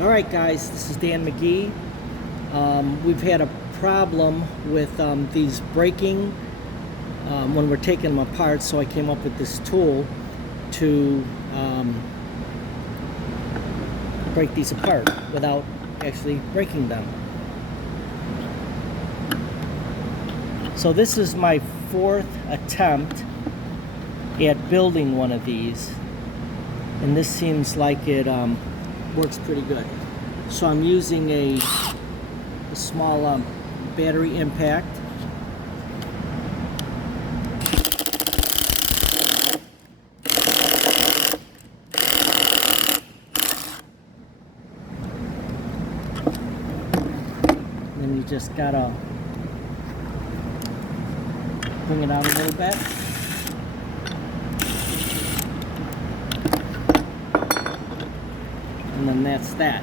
Alright guys, this is Dan McGee. We've had a problem with these breaking when we're taking them apart, so I came up with this tool to break these apart without actually breaking them. So this is my fourth attempt at building one of these, and this seems like it works pretty good. So I'm using a small battery impact. And then you just gotta bring it out a little bit. And then that's that.